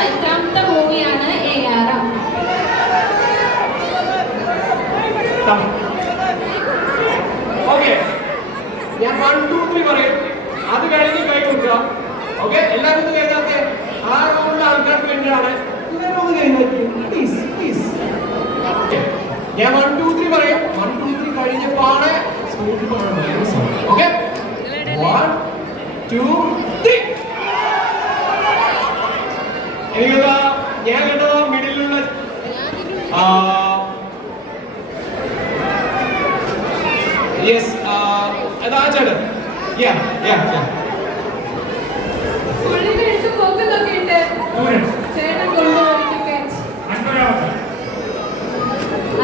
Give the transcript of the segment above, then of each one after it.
എത്രാമത്തെ മൂവിയാണ് AR? Okay, ഞാൻ 1 2 3 പറയും, അത് കഴിഞ്ഞ് കൈ കൊടുക്കുക. ഓക്കെ, എല്ലാവരും കേൾക്കാത്ത ആ റൗണ്ടിൽ ആൾക്കാർക്ക് വേണ്ടിയാണ്. ഞാൻ 1 2 3 പറയും, 1 2 3 കഴിഞ്ഞപ്പാണ് സ്കൂളിൽ പോകണം. ഓക്കെ, 1 2 3. എനിക്കതാ ഞാൻ കണ്ടതോ മിഡിലുള്ള യെസ് അതാ ചേട്ടൻ.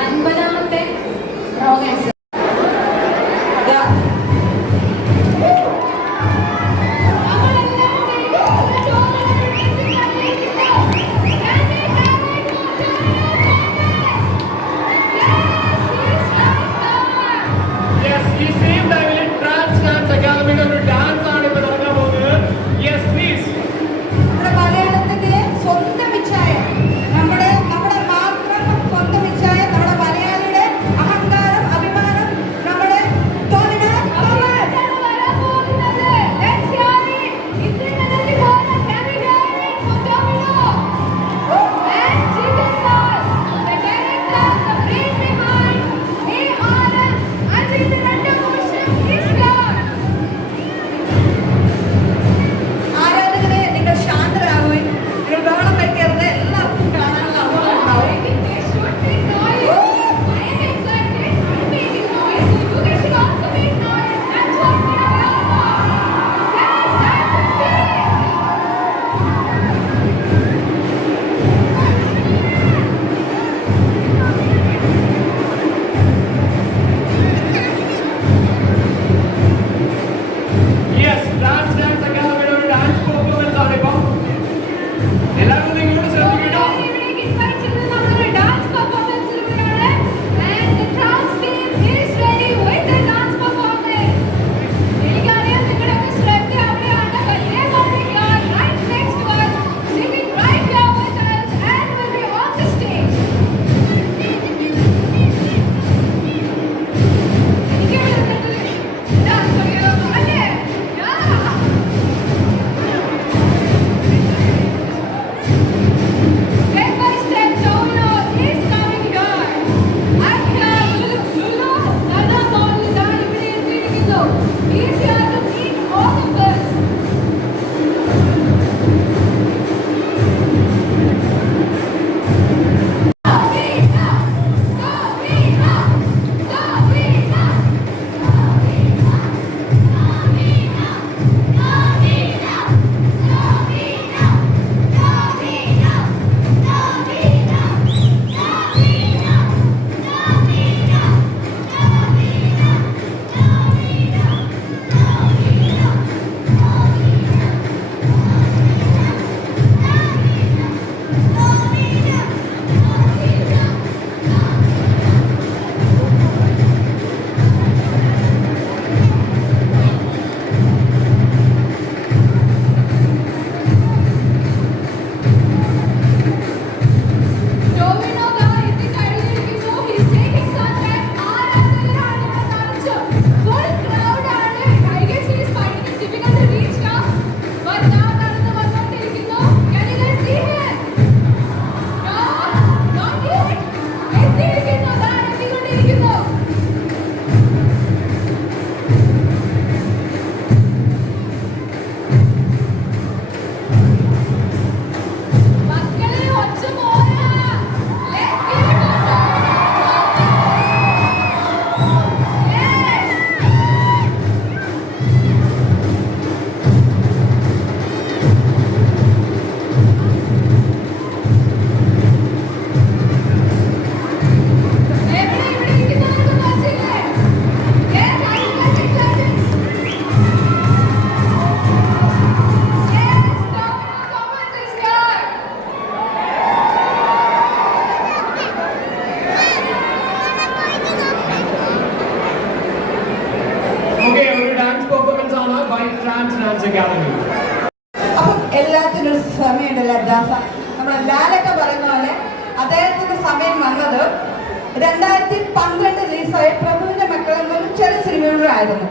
അൻപതാമത്തെ റോങ് ആൻസർ. നമ്മുടെ മാത്രം സ്വന്തം ഇച്ഛായ നമ്മുടെ മലയാളിയുടെ അഹങ്കാരം അഭിമാനം അക്കാദമി. അപ്പം എല്ലാത്തിനും ഒരു സമയമുണ്ടല്ലോ ദാസ. നമ്മുടെ ലാലൊക്കെ പറയുന്ന പോലെ അദ്ദേഹത്തിന്റെ സമയം വന്നത് 2012 റിലീസായ പ്രഭുവിന്റെ മക്കൾ എന്നൊരു ചെറിയ സിനിമയിലൂടെ ആയിരുന്നു.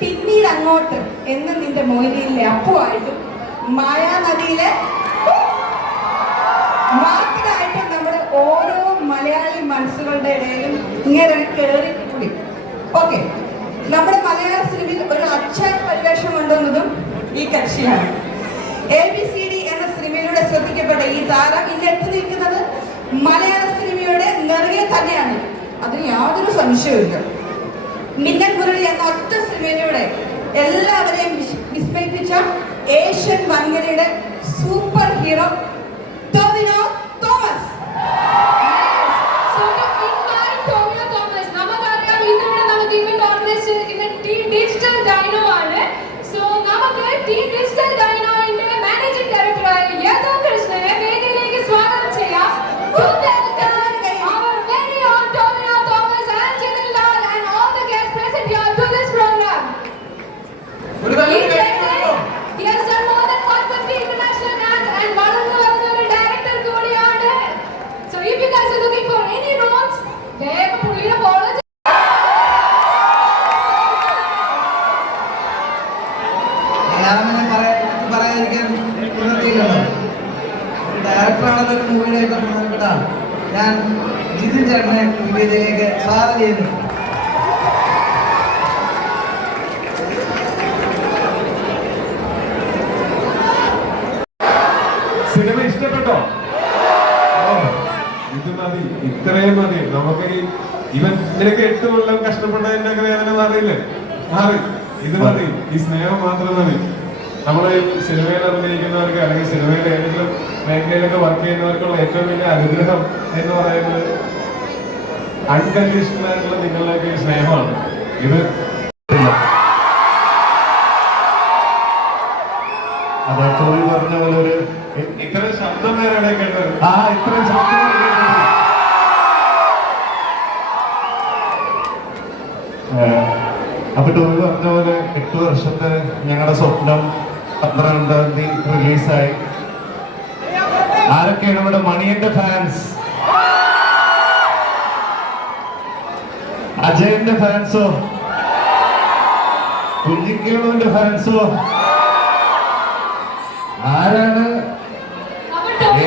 പിന്നീട് അങ്ങോട്ട് എന്ന് നിന്റെ മൊയ്നിയിലെ അപ്പുവായിട്ടും മായാനദിയിലെ മാത്രമായിട്ടും നമ്മുടെ ഓരോ മലയാളി മനസ്സുകളുടെ ഇടയിലും ഇങ്ങനെ കയറി കൂടി. ഓക്കെ, നമ്മുടെ മലയാള സിനിമയിൽ ഒരു അച്ഛൻ പരിവേഷം കൊണ്ടുവന്നതും ഈ കക്ഷിയാണ്. ABCD എന്ന സിനിമയിലൂടെ ശ്രദ്ധിക്കപ്പെട്ട ഈ താരം ഇന്ന് എത്തി നിൽക്കുന്നത് മലയാള സിനിമയുടെ നെറുകെ തന്നെയാണ്. അതിന് യാതൊരു സംശയവുമില്ല. മിന്നൽ മുരളി എന്ന ഒറ്റ സിനിമയിലൂടെ എല്ലാവരെയും വിസ്മയിപ്പിച്ച ഏഷ്യൻ വൻകരയുടെ super hero Tovino Thomas. Digital dino ആണ്. സോ നമുക്ക് ഡിജിറ്റൽ ഡൈനോയുടെ മാനേജിംഗ് ഡയറക്ടറായ യദു കൃഷ്ണനെ വേദിയിലേക്ക് സ്വാഗതം ചെയ്യാം. Our very own Tomino Thomas and Jitin Lal and all the guests present here to this program. He has done more than 150 international dance and വളർന്നു വരുന്ന ഒരു ഡയറക്ടർ കൂടിയാണ്. So if you guys are looking for any roles, വേഗം പുള്ളിയെ follow പറയാതിരിക്കാൻ ഡയറക്ടറാണെന്നൊരു മൂവിയുടെ ഒക്കെ പ്രധാനപ്പെട്ട ഞാൻ ജിതിൻ ചേട്ടനെ വേദിയിലേക്ക് സ്വാഗതം ചെയ്യുന്നു. സിനിമ ഇഷ്ടപ്പെട്ടോ? ഇത് മതി, ഇത്രയും മതി. നമുക്ക് ഇവൻ നിനക്ക് 8 കൊല്ലം കഷ്ടപ്പെട്ടതിന്റെ ഒക്കെ വേദന മാറിയില്ലേ? മാറി. ഇത് മതി, ഈ സ്നേഹം മാത്രം മതി. നമ്മളെ ഈ സിനിമയിൽ അഭിനയിക്കുന്നവർക്ക് അല്ലെങ്കിൽ സിനിമയിൽ ഏതെങ്കിലും മേഖലയിലൊക്കെ വർക്ക് ചെയ്യുന്നവർക്കുള്ള ഏറ്റവും വലിയ അനുഗ്രഹം എന്ന് പറയുന്നത് അൺകണ്ടീഷണൽ ആയിട്ടുള്ള നിങ്ങളിലേക്ക് സ്നേഹമാണ്. ഇത് അതൊക്കെ പറഞ്ഞ പോലെ ഒരു ഇത്രയും ശബ്ദം നേരെ കേട്ടത്. ഇത്രയും ശബ്ദം അപ്പൊ ടോമി പറഞ്ഞ പോലെ 8 വർഷത്തെ ഞങ്ങളുടെ സ്വപ്നം 12-ാം തീയതി റിലീസായി. ആരൊക്കെയാണ് ഇവിടെ മണിയന്റെ ഫാൻസ്? അജയന്റെ ഫാൻസോ? കുഞ്ഞിക്കേളുവിന്റെ ഫാൻസോ? ആരാണ്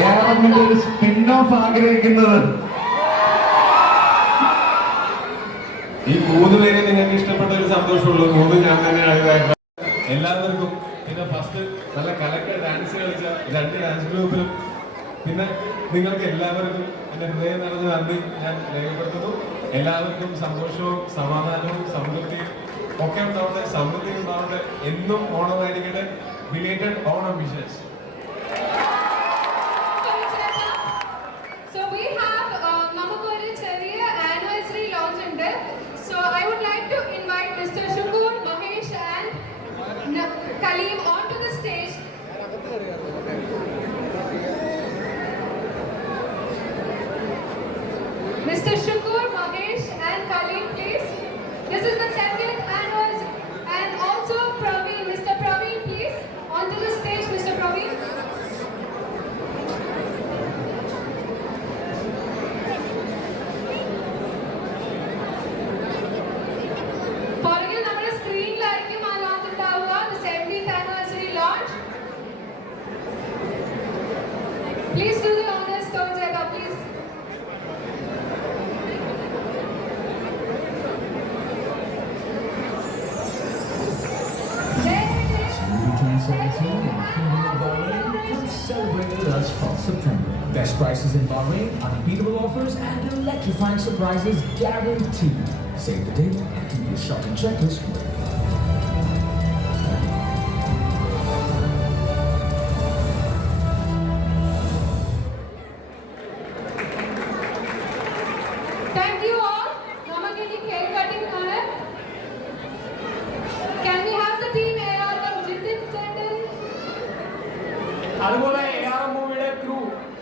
ഏറെമ്മിന്റെ ഒരു സ്പിൻ ഓഫ് ആഗ്രഹിക്കുന്നത്? ഈ 3 പേരെ നിങ്ങൾക്ക് ഇഷ്ടപ്പെട്ട ഒരു സന്തോഷമുള്ളൂ. 3 ഞാൻ തന്നെയാണ്. എല്ലാവർക്കും പിന്നെ ഫസ്റ്റ് നല്ല കലക്ക ഡാൻസ് കളിച്ച 2 ഡാൻസ് ഗ്രൂപ്പിലും പിന്നെ നിങ്ങൾക്ക് എല്ലാവർക്കും എന്റെ ഹൃദയം നിറഞ്ഞ നന്ദി ഞാൻ രേഖപ്പെടുത്തുന്നു. എല്ലാവർക്കും സന്തോഷവും സമാധാനവും സമൃദ്ധിയും ഒക്കെ ഉണ്ടാവട്ടെ, സമൃദ്ധി ഉണ്ടാവട്ടെ. എന്നും ഓണമായിരിക്കട്ടെ. Belated Onam wishes. So we have നമുക്കൊരു ചെറിയ anniversary launch ഉണ്ട്. So I would like to invite Mr. Shukur, Mahesh and Kaleem onto the stage. Mr. Shukur, Mahesh and Kaleem, please. This is the 70th anniversary. And also Praveen, Mr. Praveen, please. Onto the stage, Mr. Praveen. പുറകിൽ നമ്മുടെ സ്ക്രീനിലായിരിക്കും അതിനകത്തുണ്ടാവുക the 70th anniversary launch. Please do the honors, Tojeka, please. Celebrate with us from September. Best prices in Bahrain, unbeatable offers, and electrifying surprises guaranteed. Save the date and keep your shopping checklist. Thank you all. നമുക്കിനി cake cutting ആണ്. Can we have the team AR from Jitin Tendon? അതുപോലെ ARM മൂവിയുടെ crew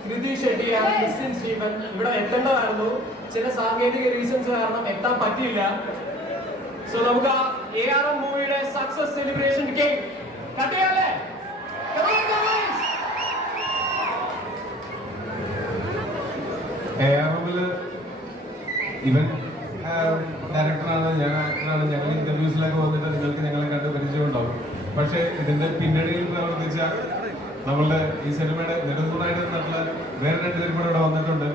കൃതി Shetty and Christian Steven ഇവിടെ എത്തേണ്ടതായിരുന്നു. ചില സാങ്കേതിക reasons കാരണം എത്താൻ പറ്റിയില്ല. സോ നമുക്ക് ആ ARM മൂവിയുടെ സക്സസ് സെലിബ്രേഷൻ കേക്ക് കട്ട് ചെയ്യല്ലേ? Come on, guys. എയർറൂമില് ഇവൻ ഡയറക്ടറാണ്, ഞാൻ ആക്ടറാണ്. ഞങ്ങൾ ഇന്റർവ്യൂസിലൊക്കെ വന്നിട്ട് നിങ്ങൾക്ക് ഞങ്ങളെ കണ്ട് പരിചയമുണ്ടാവും. പക്ഷേ ഇതിന്റെ പിന്നണിയിൽ പ്രവർത്തിച്ച നമ്മളുടെ ഈ സിനിമയുടെ നെടുന്തൂണായിട്ട് നിന്നിട്ടുള്ള വേറെ രണ്ടുപേരും കൂടെ ഇവിടെ വന്നിട്ടുണ്ട്.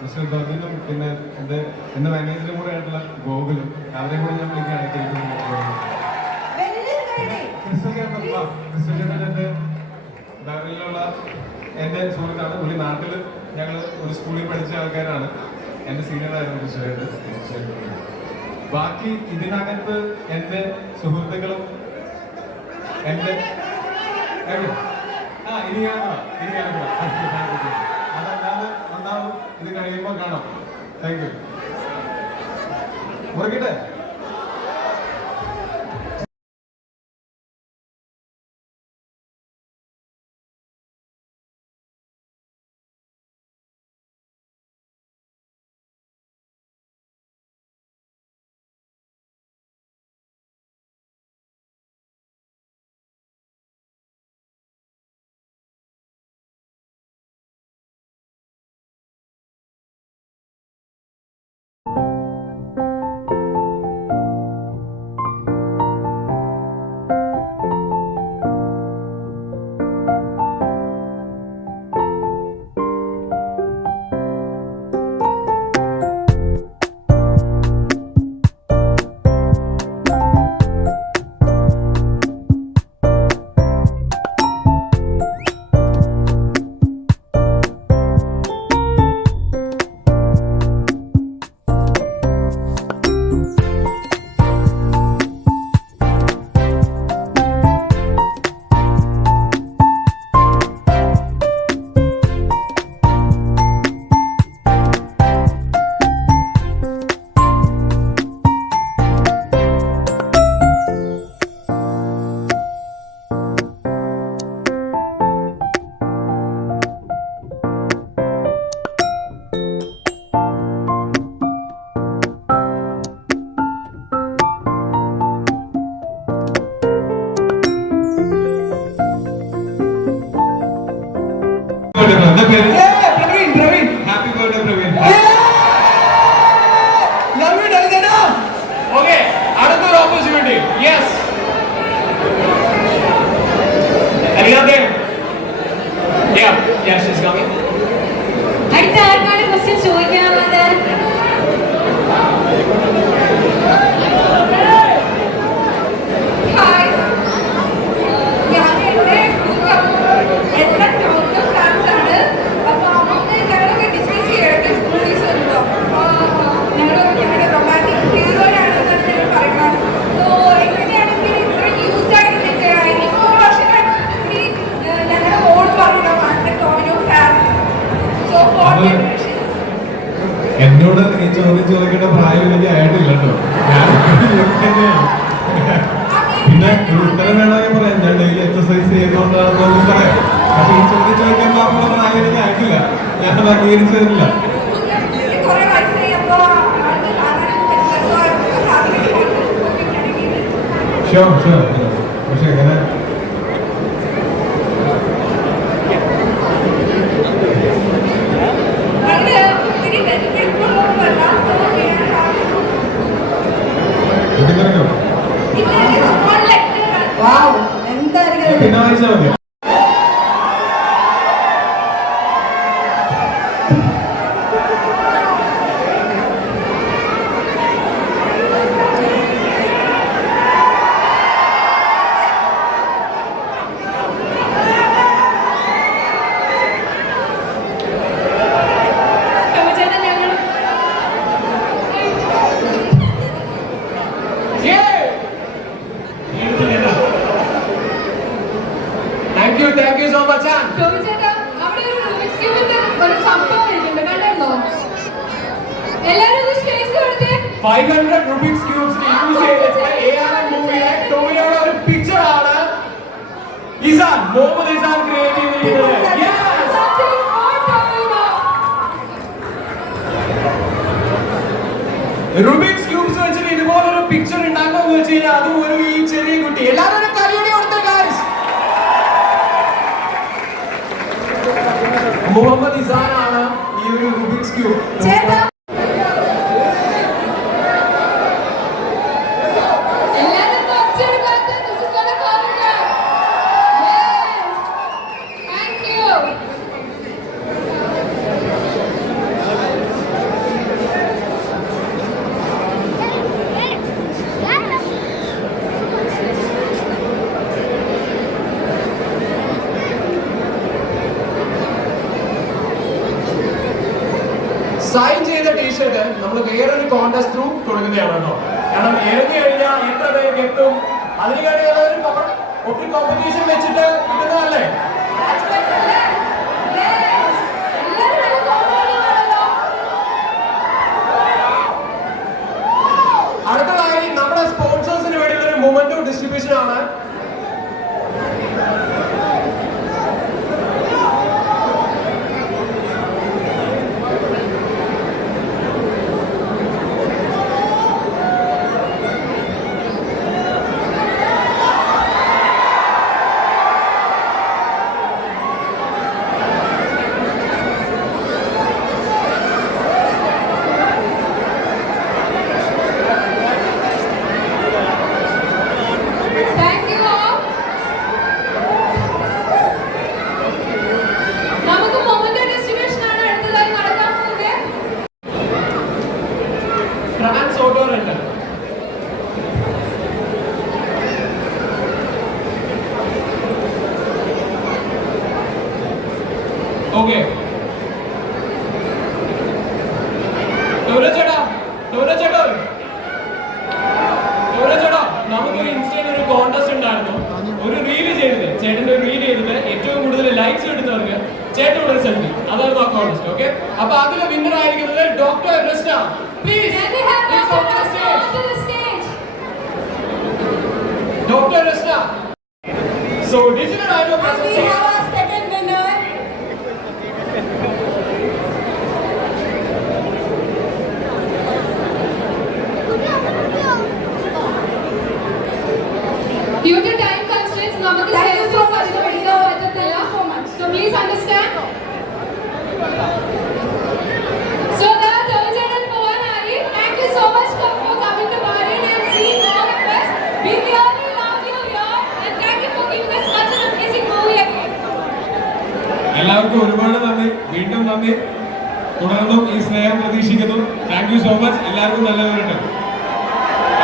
മിസ്റ്റർ ഡൊദിനും പിന്നെ എന്റെ മാനേജറും കൂടെ ആയിട്ടുള്ള ഗോകുലും. അവരെ കൂടെ ഞാൻ വിളിക്കുകയാണ്. എന്റെ ബാംഗ്ലൂരിലുള്ള എന്റെ സുഹൃത്താണ്. പുള്ളി നാട്ടിൽ ഞങ്ങൾ ഒരു സ്കൂളിൽ പഠിച്ച ആൾക്കാരാണ്. എന്റെ സീനിയറായിരുന്നു കൃഷ്ണേട്ടൻ. ബാക്കി ഇതിനകത്ത് എന്റെ സുഹൃത്തുക്കളും എന്റെ ഇനി അതല്ലാതെ നന്നാവും. ഇത് കഴിയുമ്പോൾ കാണാം. Thank you. മുറിക്കട്ടെ. Happy birthday Praveen. ഓക്കെ, അടുത്തൊരു ഓപ്പർച്യൂണിറ്റി. യെസ്, അറിയാതെ അടുത്ത ആർക്കാണ് ക്വസ്റ്റ്യൻ ചോദിക്കാനുള്ളത്? ഹായ്, ഞാൻ എന്റെ ടോക്കോ ഫാൻസ് ആണ്. അപ്പൊ അമ്മ ഞങ്ങളൊക്കെ ഡിസ്കസ് ചെയ്യട്ടെ. മൂവീസ് വരുമ്പോ ഞങ്ങളുടെ റൊമാൻറ്റിക് ഹീറോയാണെന്നാണ് ഞങ്ങൾ പറയുന്നത്. സോ എങ്ങനെയാണെങ്കിൽ ഇത്ര യൂത്ത് ആയിട്ട് നിൽക്കുകയായിരിക്കും. ഒരു വർഷത്തെ ഞങ്ങളുടെ ഓൾ പറയണം ആൻഡ് ടോമിനോ ഫാൻ. So four generation. എന്നോട് ഈ ചോദ്യം ചോദിക്കേണ്ട പ്രായം എനിക്ക് ആയിട്ടില്ല കേട്ടോ. ഞാൻ പിന്നെ ഒരു ഉത്തരം വേണമെങ്കിൽ പറയാം. ഞാൻ ഡെയിലി എക്സസൈസ് ചെയ്തുകൊണ്ടാണെന്നൊന്നും പറയാം. പക്ഷെ ഈ ചോദ്യം ചോദിക്കാൻ മാത്രമുള്ള പ്രായം എനിക്ക് ആയിട്ടില്ല. ഞാനത് അംഗീകരിച്ചു തരില്ല. കുറെ വയസ്സായി. അപ്പോ ആൾക്ക് കാണാനൊന്നും പറ്റില്ല. So happy sure sure. പക്ഷെ എങ്ങനെ കുട്ടിക്കിറങ്ങോ? എന്തായിരിക്കും പിന്നെ വായിച്ചാൽ മതി. Thank you so much. Tomy ചേട്ടാ, അവിടെ ഒരു റൂബിക്സ് ക്യൂബിന്റെ ഒരു സംഭവം ഇരിക്കുന്നുണ്ട്. കണ്ടായിരുന്നോ? എല്ലാവരും ഒന്ന് സ്പേസ് കൊടുത്തേ. 500 Rubik's cubes യൂസ് ചെയ്തിട്ട് ARM മൂവിയിലെ ടോമിയുടെ ഒരു പിക്ചർ ആണ് ഇസാൻ, മുഹമ്മദ് ഇസാൻ ക്രിയേറ്റ് ചെയ്തിരിക്കുന്നത്. Yes. Something more Tomino. Rubik's cubes വെച്ചിട്ട് ഇതുപോലൊരു പിക്ചർ ഉണ്ടാക്കുമെന്ന് വെച്ച് കഴിഞ്ഞാൽ അതും ഒരു ഈ ചെറിയ കുട്ടി. എല്ലാവരും ഒരു കൈയടി കൊടുത്തേ guys. മുഹമ്മദ് ഇസാനാണ് ഈ ഒരു റുബിക്സ് ക്യൂബ്. ചേട്ടാ എല്ലാവരും ഒച്ചെടുക്കാത്ത this is gonna come down. Yes. Thank you. Sign ചെയ്ത ടീഷർട്ട് നമ്മൾ വേറൊരു കോൺടെസ്റ്റ് ത്രൂ കൊടുക്കുന്നതാണ് കേട്ടോ. കാരണം എഴുതി കഴിഞ്ഞാൽ എത്ര പേർക്ക് എത്തും, അതിന് വേണ്ടിയുള്ള ഒരു കോമ്പറ്റീഷൻ വെച്ചിട്ട് കിട്ടുന്നതല്ലേ. അടുത്തതായി നമ്മുടെ സ്പോൺസേഴ്സിന് വേണ്ടിയുള്ള ഒരു മൊമെന്റോ ഡിസ്ട്രിബ്യൂഷൻ ആണ്. Thank you all. നമുക്ക് മൊമെന്റ് ഡിസ്ട്രിബ്യൂഷൻ ആണ് അടുത്തതായി നടക്കാൻ പോകുന്നത്. Trans auto rental. ഓക്കെ ചേട്ടാ നമുക്കൊരു ഇൻസ്റ്റയിൽ ഒരു കോൺടെസ്റ്റ് ഉണ്ടായിരുന്നു. ഒരു റീല് ചെയ്തത്, ചേട്ടന്റെ ഒരു റീല് ചെയ്തത് ഏറ്റവും കൂടുതൽ ലൈക്സ് കിട്ടുന്നവർക്ക് ചേട്ടൻ ഒരു സെൽഫി, അതായിരുന്നു ആ കോൺടെസ്റ്റ്. ഓക്കെ, അപ്പൊ അതിലെ വിന്നർ ആയിരിക്കുന്നത് doctor Rizta. Please Can we have Dr. Rasta onto the stage? Doctor Rizta. So digital audio we presentation. have our second winner. Due to time constraints, നമുക്ക് Thank you so much. എടുക്കാൻ പറ്റത്തില്ല. Thank you so much. So please understand. So the third channel പോവാനായി. Thank you so much for coming to Bahrain and seeing all of us. We really love you here and thank you for giving us such an amazing movie again. എല്ലാവർക്കും ഒരുപാട് നന്ദി, വീണ്ടും നന്ദി. തുടർന്നും ഈ സ്നേഹം പ്രതീക്ഷിക്കുന്നു. Thank you so much. എല്ലാവർക്കും നല്ല വരട്ടെ.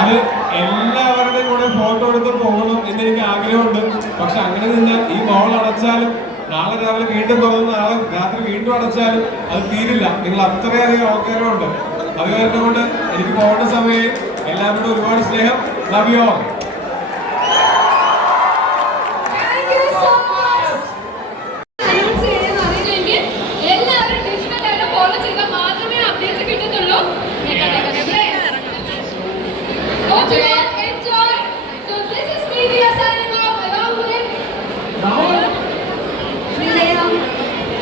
അത് എല്ലാവരുടെയും കൂടെ ഫോട്ടോ എടുത്ത് പോകണം എന്ന് എനിക്ക് ആഗ്രഹമുണ്ട്. പക്ഷെ അങ്ങനെ നിന്നാൽ ഈ മോൾ അടച്ചാലും നാളെ രാവിലെ വീണ്ടും തുറന്ന് നാളെ രാത്രി വീണ്ടും അടച്ചാലും അത് തീരില്ല. നിങ്ങൾ അത്രയധികം ആൾക്കാരുണ്ട്. അത് കാരണം കൊണ്ട് എനിക്ക് പോകേണ്ട സമയം. എല്ലാവരോടും ഒരുപാട് സ്നേഹം. Love you all. Thank you so much. Announce ചെയ്യാൻ അറിയില്ലെങ്കിൽ എല്ലാവരും ഡിജിറ്റൽ ആയിട്ട് ഫോളോ ചെയ്താൽ മാത്രമേ അപ്ഡേറ്റ്സ് കിട്ടത്തുള്ളൂ. Hope you all enjoy. So this is me, we are signing off along with Sreelayam.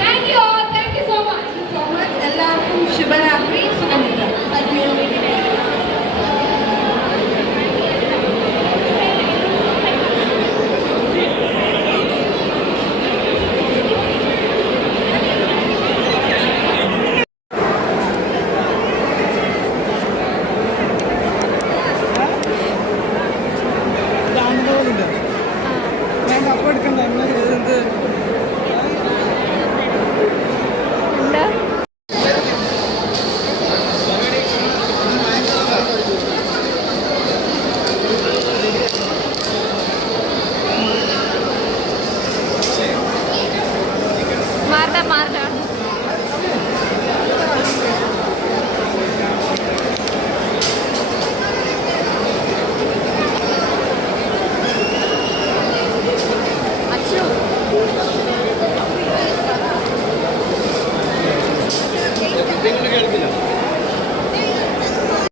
Thank you all. Thank you so much. So much. എല്ലാവർക്കും ശുഭരാത്രി, സുഖനിദ്ര. Thank you. Achoo.